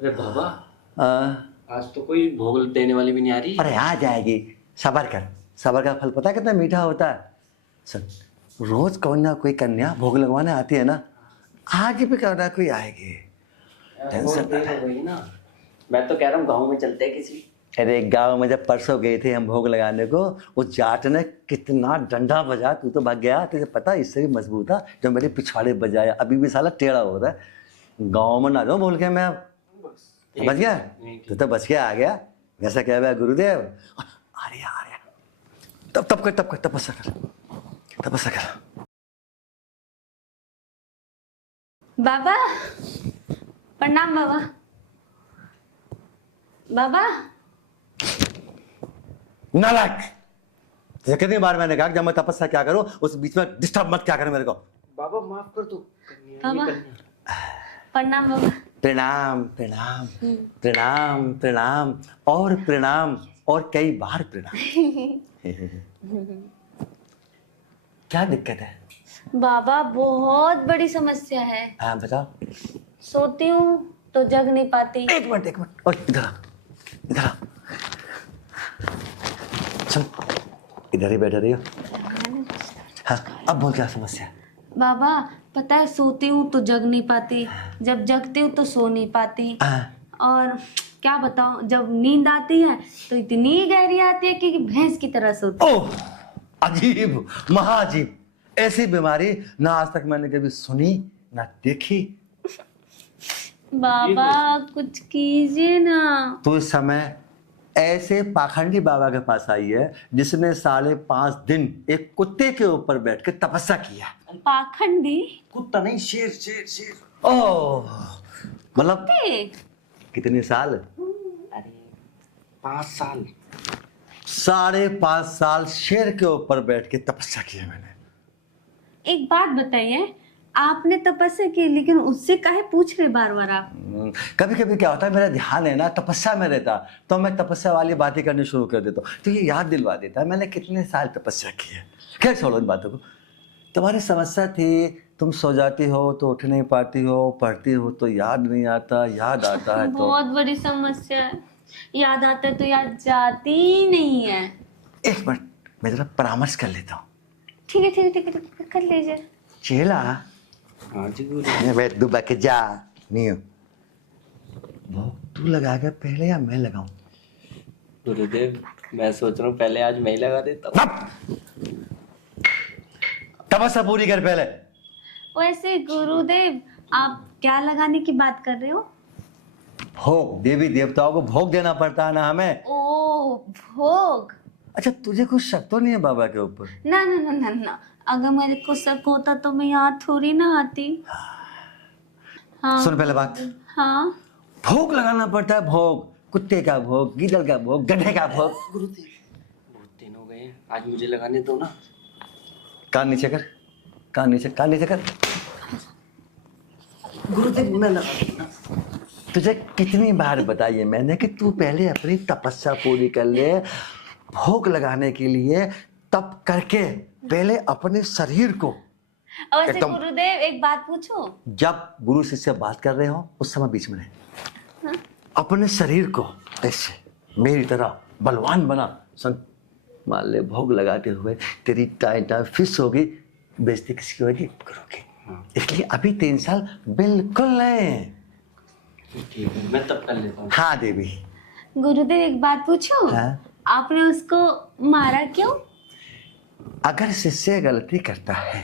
अरे बाबा, आ, आज तो कोई भोग देने वाली भी नहीं आ रही। अरे आ जाएगी। सबर कर। सबर का फल पता है कितना मीठा होता है। सुन, रोज कोई ना कोई कन्या भोग लगवाने आती है ना, आज भी करना कोई आएगी। बहुत देर हो गई ना। मैं तो कह रहा हूँ गाँव में चलते हैं किसी। अरे गांव में जब परसों गए थे हम भोग लगाने को, उस जाट ने कितना डंडा बजा, तू तो भाग गया। तुझे पता इससे भी मजबूत था जो मेरे पिछवाड़े बजाया, अभी भी साला टेढ़ा हो रहा है। गाँव में ना जाओ बोल के मैं अब बच गया। तू तो बच के आ गया। वैसा क्या हुआ गुरुदेव? अरे आ रहा। तब तब कर तपस्या कर, तपस्या कर। बाबा प्रणाम। बाबा बाबा नालायक! तुझे कितनी बार मैंने कहा कि जब मैं तपस्या क्या करूं उस बीच में डिस्टर्ब मत क्या करे मेरे को। बाबा माफ कर दो। बाबा प्रणाम। बाबा प्रणाम प्रणाम प्रणाम प्रणाम और प्रणाम और कई बार प्रणाम। क्या दिक्कत है? बाबा बहुत बड़ी समस्या है। हाँ बताओ। सोती हूँ तो जग नहीं पाती। एक मिनट और इधर आ, इधर आ। चल इधर ही बैठे रहियो। हाँ अब बोल क्या समस्या है? बाबा पता है, सोती हूँ तो जग नहीं पाती, जब जगती हूँ तो सो नहीं पाती। और क्या बताऊँ, जब नींद आती है तो इतनी गहरी आती है कि भैंस की तरह सोती। ओह अजीब, महाअजीब। ऐसी बीमारी ना आज तक मैंने कभी सुनी ना देखी। बाबा कुछ कीजिए ना। तो इस समय ऐसे पाखंडी बाबा के पास आई है जिसने 5.5 दिन एक कुत्ते के ऊपर बैठ के तपस्या किया। पाखंडी? कुत्ता नहीं, शेर शेर शेर। ओह मतलब कितने साल? अरे 5 साल। 5.5 साल शेर के ऊपर बैठ के तपस्या की है मैंने। एक बात बताइए, आपने तपस्या की लेकिन उससे काहे पूछ रहे बार बार आप? कभी कभी क्या होता है, मेरा ध्यान है ना तपस्या में रहता, तो मैं तपस्या वाली बातें करनी शुरू कर देता हूँ, तो ये याद दिलवा देता है मैंने कितने साल तपस्या की है। खैर छोड़ो इन बातों को। तुम्हारी समस्या थी, तुम सो जाती हो तो उठ नहीं पाती हो, पढ़ती हो तो याद नहीं आता, याद आता है तो। बहुत बड़ी समस्या है, याद आता है तो याद जाती ही नहीं है। एक मिनट मैं जरा परामर्श कर लेता हूँ। ठीक है ठीक है ठीक है, कर लीजिए। चेला हाँ जी गुरु। मैं दुबा के जा नहीं हो। भोग तू लगाएगा पहले या मैं लगाऊं? गुरुदेव मैं सोच रहा हूँ पहले आज मैं ही लगा देता हूँ। तपस्या पूरी कर पहले। वैसे गुरुदेव आप क्या लगाने की बात कर रहे हो? भोग देवी देवताओं को भोग देना पड़ता है ना हमें। ओ भोग। अच्छा तुझे कुछ शक तो नहीं है बाबा के ऊपर? ना ना ना ना ना, अगर मेरे को शक होता तो मैं यहाँ थोड़ी ना आती। हाँ सुन पहले बात। हाँ भोग लगाना पड़ता है, भोग कुत्ते का भोग, गीदड़ का भोग, गड्ढे का भोग। गुरुदेव बहुत दिन हो गए हैं, आज मुझे लगाने दो ना। कान नीचे कर, कान नीचे कर। गुरुदेव मैं लगा दूंगा। तुझे कितनी बार बताइए मैंने कि तू पहले अपनी तपस्या पूरी कर ले। भोग लगाने के लिए तप करके पहले अपने शरीर को। और वैसे गुरुदेव एक बात पूछूं? जब गुरु शिष्य बात कर रहे हो उस समय बीच में रहे। हाँ? अपने शरीर को ऐसे मेरी तरह बलवान बना। सुन, मान ले भोग लगाते हुए तेरी टाइम फिक्स होगी, बेइज्जती किसकी होगी? गुरु की। इसलिए अभी 3 साल बिल्कुल नहीं। ठीक है मैं तब कर लेता हूँ। हाँ देवी। गुरुदेव एक बात पूछूं? हाँ? आपने उसको मारा क्यों? अगर शिष्य गलती करता है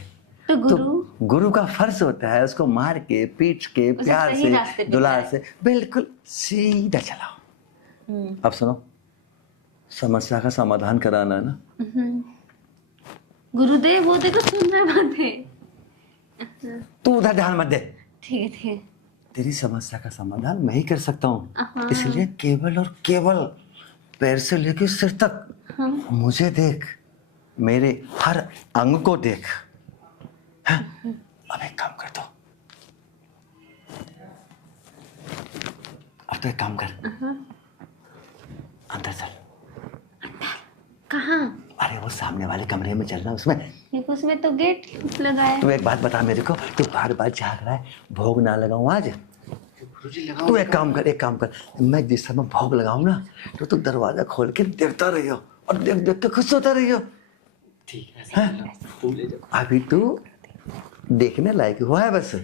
तो तो गुरु गुरु का फर्ज होता है उसको मार के, पीट के, प्यार सही रास्ते से, पे दुलार लाए। से बिल्कुल सीधा चलाओ। अब सुनो, समस्या का समाधान कराना है ना। गुरुदेव वो देखो सुन रहे बातें। तू उधर ध्यान मत दे। ठीक है ठीक है। तेरी समस्या का समाधान मैं ही कर सकता हूँ, हाँ। इसलिए केवल और केवल पैर से लेकर सिर तक हाँ। मुझे देख, मेरे हर अंग को देख। हाँ? अब एक काम कर दो, अब तो एक काम कर, अंदर चल। कहाँ? अरे वो सामने वाले कमरे में चलना, उसमें। देखो उसमें तो गेट लगा है। तू एक बात बता मेरे को, तू बार बार झाग रहा है, भोग ना लगाऊं आज? गुरुजी लगाओ। तू एक काम कर, मैं जिस समय भोग लगाऊं ना तो तू दरवाजा खोल के देखता रहियो और देख देख के खुश होता रहियो। ठीक है, ऐसा कर लो। तुम ले जाओ। अभी तू देखने लायक हुआ है, बस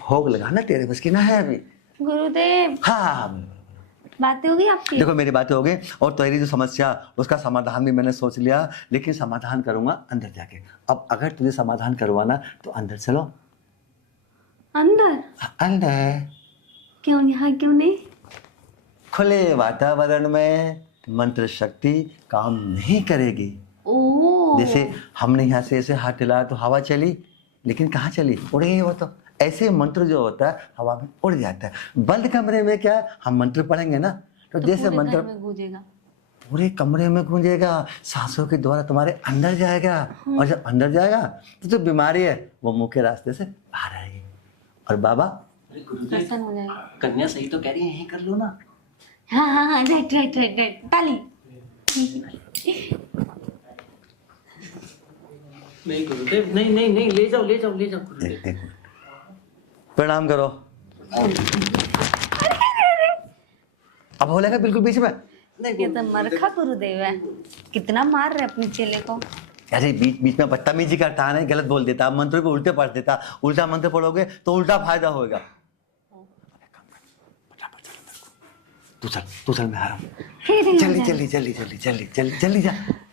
भोग लगाना तेरे बस की ना है अभी। गुरुदेव, हाँ बातें हो गई आपकी? देखो मेरी बातें हो गई और तेरी जो समस्या उसका समाधान भी मैंने सोच लिया, लेकिन समाधान करूंगा अंदर जाके। अब अगर तुझे समाधान करवाना तो अंदर चलो। अंदर? अंदर क्यों, यहाँ क्यों नहीं? खुले वातावरण में मंत्र शक्ति काम नहीं करेगी। ओ, जैसे हमने यहाँ से ऐसे हाथ हिलाया तो हवा चली, लेकिन कहाँ चली, उड़ गई वो तो। ऐसे मंत्र जो होता है हवा में उड़ जाता है। बंद कमरे में क्या हम मंत्र पढ़ेंगे ना तो जैसे पूरे मंत्र घर में गूंजेगा। पूरे कमरे में गूंजेगा, सांसों के द्वारा तुम्हारे अंदर जाएगा और जब अंदर जाएगा तो जो बीमारी है वो मुंह के रास्ते से बाहर आएगी। और बाबा अरे गुरुदेव, प्रसन्न हो जाएगा। कन्या सही तो कह रही है, यही कर लो ना। हाँ हाँ हाँ, राइट राइट राइट राइट, ताली। नहीं गुरुदेव, नहीं नहीं नहीं, ले जाओ ले जाओ ले जाओ गुरुदेव। प्रणाम करो। अब हो लेगा बिल्कुल बीच में। ये तो मरखा गुरुदेव है, कितना मार रहे अपने चेले को। अरे बीच बीच में बदतमीजी करता है ना, गलत बोल देता, मंत्र को उल्टे पढ़ देता। उल्टा मंत्र पढ़ोगे तो उल्टा फायदा होगा। तू चल मैं आ रहा हूँ।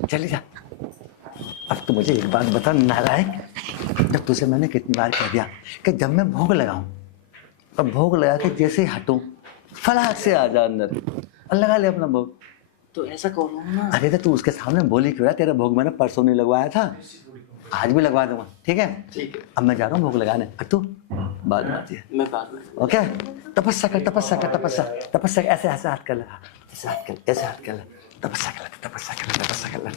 जल्दी जा। अब तो मुझे एक बात बता नालायक, जब तुझे मैंने कितनी बार कह दिया कि जब मैं भोग लगाऊं और भोग लगा के जैसे ही हटूं फटाक से आ जा अंदर और लगा ले अपना भोग। तो ऐसा करो ना। अरे तो तू उसके सामने बोली क्यों? तेरा भोग मैंने परसों नहीं लगवाया था, आज भी लगवा दूंगा। ठीक है? ठीक है। अब मैं जा रहा हूँ भोग लगाने और तू बाद में आती है। मैं बाद में। ओके? तपस्या कर, ऐसे हाथ कर ले, ऐसे हाथ कर ले, तपस्या कर ले।